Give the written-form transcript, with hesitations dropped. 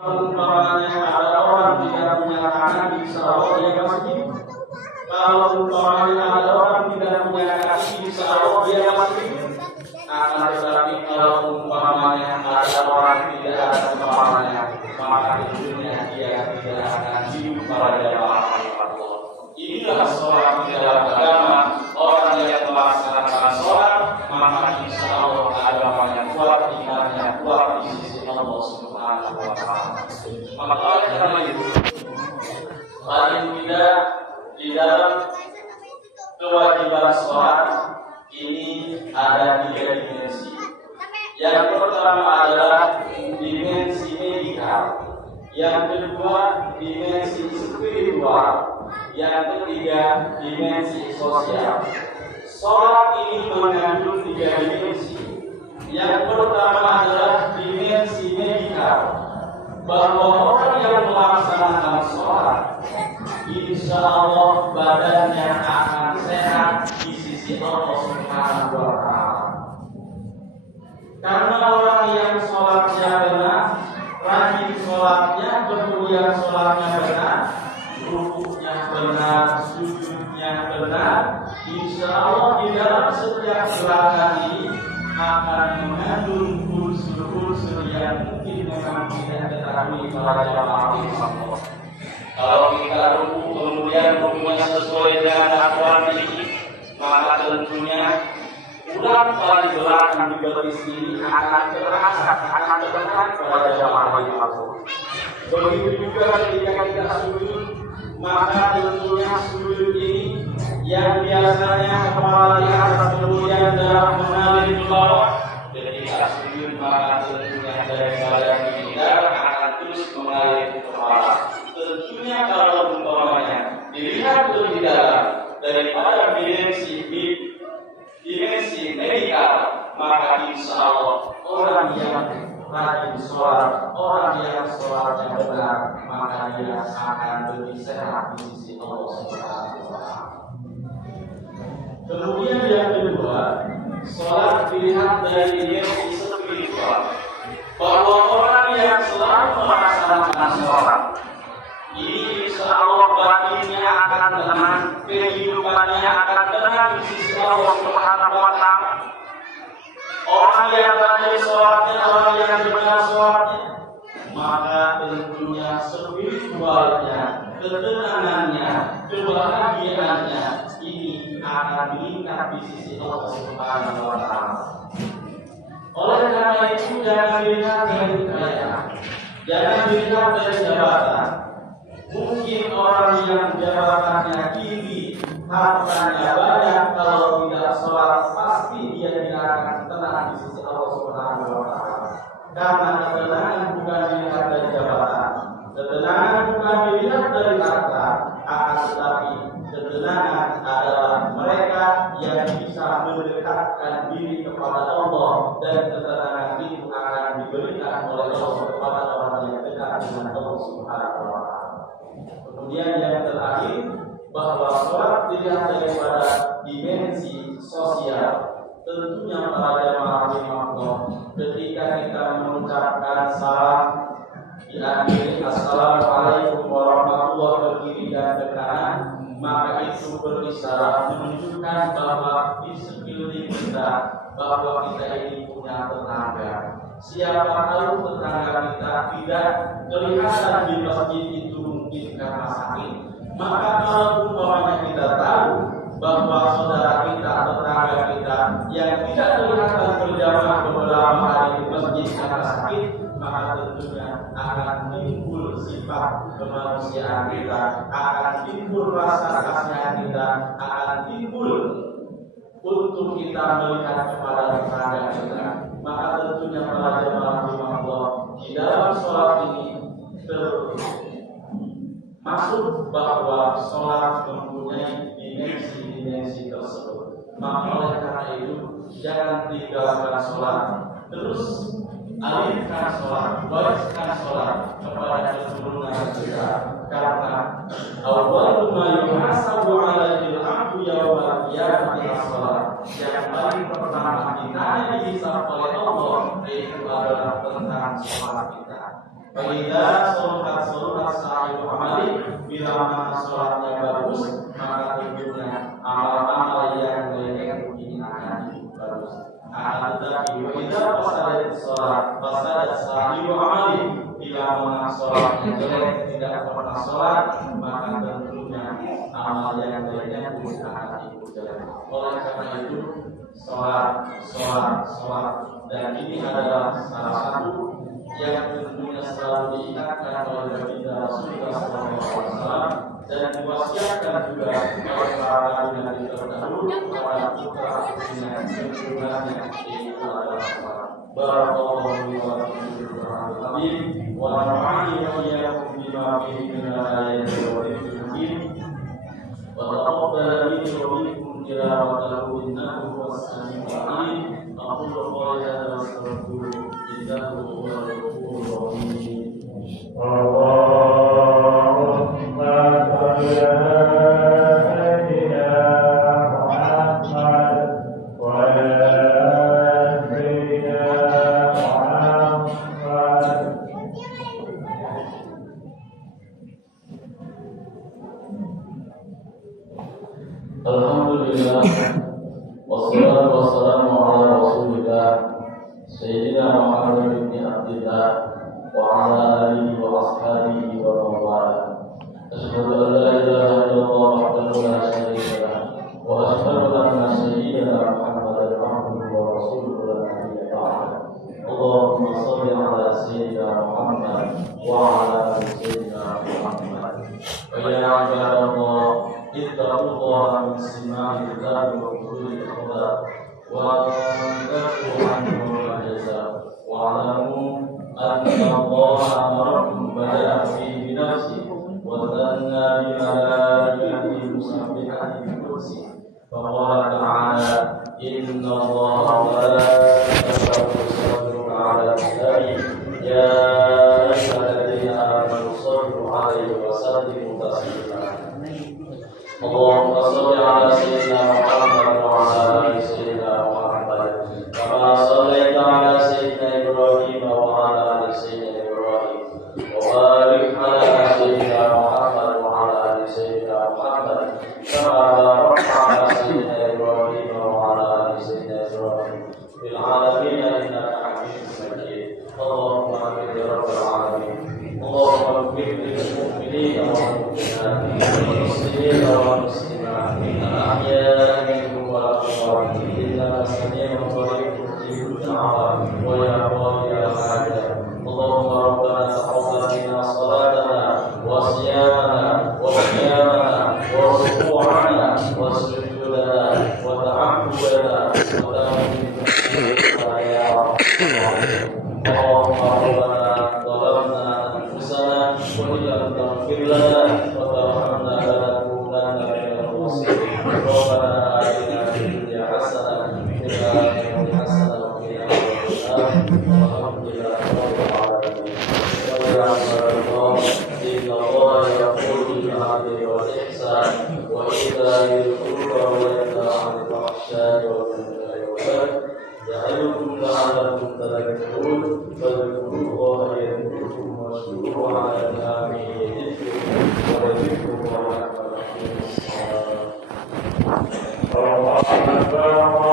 Umpamanya ada orang tidak punya kaki bisa dia ke masjid. Kalau umpamanya ada orang tidak punya kaki bisa dia ke masjid. Akan tetapi kalau umpamanya ada orang tidak ada kepalanya, maka tentunya dia tidak akan hidup pada jamaah Allah. Inilah sholat di dalam agama. Orang yang melaksanakan sholat, maka insya Allah agamanya kuat, imannya kuat di sisi Allah Subhanahu wa Ta'ala. Maka oleh karena itu, paling tidak di dalam kewajiban sholat ini ada 3 dimensi. Yang pertama adalah dimensi medikal, yang kedua dimensi spiritual, yang ketiga dimensi sosial. Sholat ini mengandung 3 dimensi. Yang pertama adalah dimensi medikal, bahwa orang yang melaksanakan sholat, insya Allah badannya akan sehat di sisi Allah Subhanahu wa Ta'ala. Karena orang yang sholatnya benar, rajin sholatnya, kemudian sholatnya benar, rukuknya benar, sujudnya benar, insya Allah di dalam setiap gerakan ini akan mengandung unsur-unsur yang mungkin memang tidak diketahui para jamaah Allah. Kalau kita ruku kemudian rukunya sesuai dengan aturan ini, maka tentunya ulang kali gerakan di betis ini akan terasa, akan terlihat pada jamaah Allah. Begitu juga ketika kita sujud, maka tentunya sujud ini yang biasanya kepala di atas kemudian darah mengalir ke bawah, ketika sujud maka tentunya dari badan ini darah akan terus mengalir ke kepala. Tentunya kalau umpamanya dilihat lebih dalam daripada dimensi medikal, maka insya Allah orang yang rajin sholat, orang yang sholatnya benar, maka dia akan lebih sehat di sisi Allah Subhanahu wa Ta'ala. Kemudian yang kedua, sholat dilihat dari dimensi spiritual, bahwa orang yang selalu melaksanakan sholat, ini insya Allah batinnya akan tenang, kehidupannya akan tenang di sisi Allah Subhanahu wa Ta'ala. Orang yang rajin sholatnya, orang yang benar sholatnya, maka tentunya spiritualnya, ketenangannya, kebahagiaannya ini akan meningkat di sisi Allah Subhanahu wa Ta'ala. Oleh karena itu jangan dilihat dari kekayaan, jangan dilihat dari jabatan. Mungkin orang yang jabatannya tinggi, hartanya banyak, kalau tidak sholat pasti dia tidak akan tenang di sisi Allah Subhanahu wa Ta'ala. Karena ketenangan bukan dilihat dari jabatan, ketenangan bukan dilihat dari harta, akan tetapi ketenangan adalah mereka yang bisa mendekatkan diri kepada Allah, dan ketenangan itu akan diberikan oleh Allah kepada orang yang dekat dengan Allah Subhanahu wa Ta'ala. Kemudian yang terakhir, bahwa sholat dilihat daripada dimensi sosial. Tentunya para jamaah Allah, ketika kita mengucapkan salam diakhiri assalamualaikum warahmatullahi wabarakatuh ke kiri dan ke kanan, maka itu berisyarat menunjukkan bahwa di sekeliling kita, bahwa kita ini punya tetangga. Siapa tahu tetangga kita tidak kelihatan di masjid itu mungkin karena sakit, maka kalau umpamanya kita tahu bahwa saudara kita, tetangga kita yang tidak kelihatan berjamaah beberapa hari di masjid karena sakit, maka tentunya akan timbul sifat kemanusiaan kita, akan timbul rasa kasihan kita, akan timbul untuk kita melihat kepada tetangga kita. Maka tentunya para jemaah Allah di dalam sholat ini termasuk bahwa sholat mempunyai dimensi-dimensi tersebut. Maka oleh karena itu jangan tinggalkan sholat, terus alihkan sholat, wariskan sholat kepada keturunan kita. Karena awwalu ma yuhasabu 'alaihi al-'abdu yawmal qiyamati as-shalah. Yang paling pertama ditanya dihisab oleh Allah itu adalah tentang sholat kita. Fa idza soluhat sahih amali. Bila mana sholatnya bagus, maka tentunya amal-amal yang lainnya ini akan bagus. Akan tetapi bila fasadat sahih amali, bila mana sholatnya jelek, tidak pernah sholat, maka tentunya amal yang lainnya pun akan ikut jelek. Oleh karena itu, sholat, dan ini adalah salah satu yang tentunya selalu diingatkan oleh baginda Rasulullah SAW dan diwasiatkan juga oleh para nabi terdahulu kepada putra putrinya keturunannya yaitu adalah Barakallahu wa rahmatullahi wa nafa'ani wa iyyakum bima fihi min al-ayati wa dhikril wa taqabbal minni wa minkum tilawatahu innahu was-sami'ul 'alim. Aqulu qawli hadza wa astaghfiruhu innahu huwal ghafurur rahim. Alhamdulillah, wassalatu wassalamu ala rasulillah Sayyidina Muhammad bin Abdillah wa ala alihi wa ashabihi wa mawala. Asyhadu an la ilaha illallah wahdahu la syarika lah wa asyhadu anna sayyidina Muhammadan abduhu wa rasuluhu la nabiyya ba'da. Allahumma shalli ala sayyidina Muhammad wa ala ali sayyidina Muhammad. Wa ya ibadallah, ittaqullaha min sima'i al-kitab wa hududil khabar wa taqu anhu al-jazaa wa 'alamu anna Allaha amarakum bala fi nafsi wa tanna bi malaikatihi musabbihati bi kursi wa qala ta'ala inna Allaha wa malaikatahu yusalluna 'alan nabi ya ayyuhalladzina amanu sallu 'alaihi wa sallimu taslima. Allahumma shalli ala sayyidina Muhammad wa ala ali sayyidina Muhammad kama shallaita ala sayyidina Ibrahim wa ala ali sayyidina Ibrahim wa barik ala sayyidina Muhammad wa ala ali sayyidina Muhammad kama barakta ala sayyidina Ibrahim wa ala ali sayyidina Ibrahim fil alamin innaka Hamidum Majid. Allahumma ighfir rabbal alamin. Allahumma ighfir lil mu'minina wal mu'minat wal muslimina wal muslimat al-ahya'i minhum wal amwat innaka sami'un qaribun mujibud da'wat wa ya qadiyal hajat. Allahumma rabbana taqabbal minna salatana wa siyamana wa qiyamana wa ruku'ana wa sujudana wa ta'abbudana wa ta'abbudana ya rabbal. Allahumma rabbana zalamna anfusana wa illam taghfir lana wa tarhamna lanakunanna minal khasirin. Rabbana atina fid dunya hasanah wa fil akhirati hasanah wa qina adzaban nar. Walhamdulillahi rabbil alamin. Wa ya Allah, inna Allaha yaqulu bil 'adli wal ihsan wa itaa'il qurba wa yanha 'anil fahsya'i wal munkari wal baghi يعظكم لعلكم تذكرون فاذكروا الله يذكركم واشكروه على نعمه يزدكم ولذكر الله أكبر. الله أكبر.